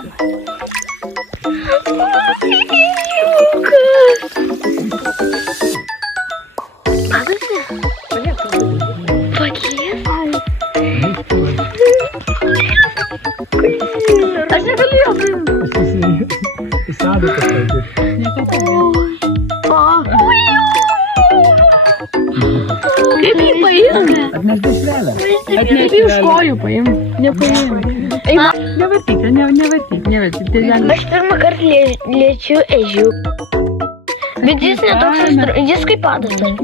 Aš negalėjau. Įsado kažkokį. Kaip jį paimti? Atneš dešrelę. Kaip jį už kojų paimti? Nepaimti. Nevartyk. Aš pirmą kartą liečiu ežių. Bet jis netoks aštrus, jis kaip adatas.